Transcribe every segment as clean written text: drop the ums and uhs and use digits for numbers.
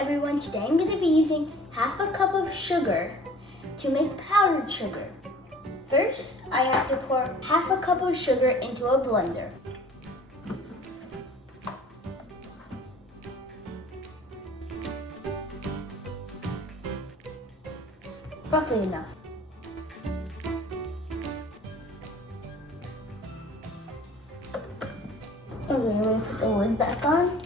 everyone, today I'm going to be using half a cup of sugar to make powdered sugar. First, I have to pour half a cup of sugar into a blender. Roughly enough. Okay, I'm going to put the lid back on.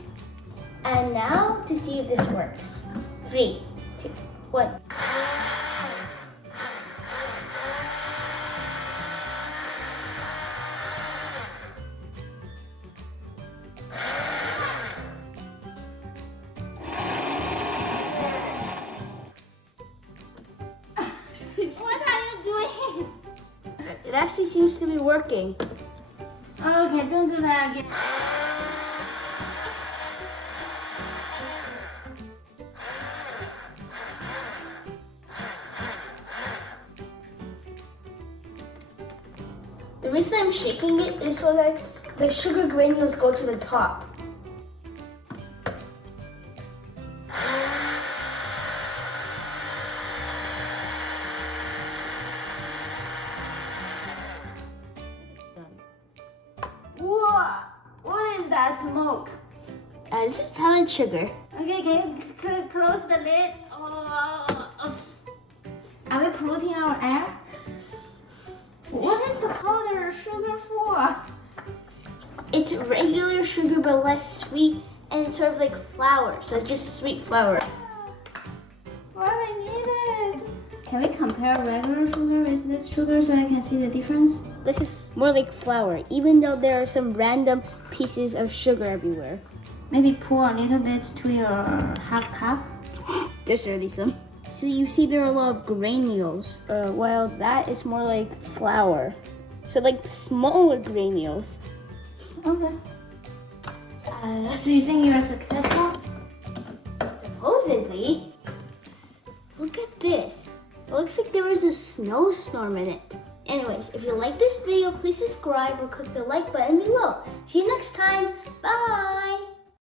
And now to see if this works. 3, 2, 1. What are you doing? It actually seems to be working. Okay, don't do that again. The reason I'm shaking it is so that the sugar granules go to the top. What is that smoke? This is powdered sugar. Okay, can you close the lid? Are we polluting our air? What is the powder sugar for? It's regular sugar but less sweet, and it's sort of like flour, so it's just sweet flour. Why we need it? Can we compare regular sugar with this sugar so I can see the difference? This is more like flour, even though there are some random pieces of sugar everywhere. Maybe pour a little bit to your half cup. There's already some. So you see there are a lot of granules, while that is more like flour. So like smaller granules. Okay. So you think you're successful? Supposedly. Look at this. It looks like there was a snowstorm in it. Anyways, if you like this video, please subscribe or click the like button below. See you next time. Bye!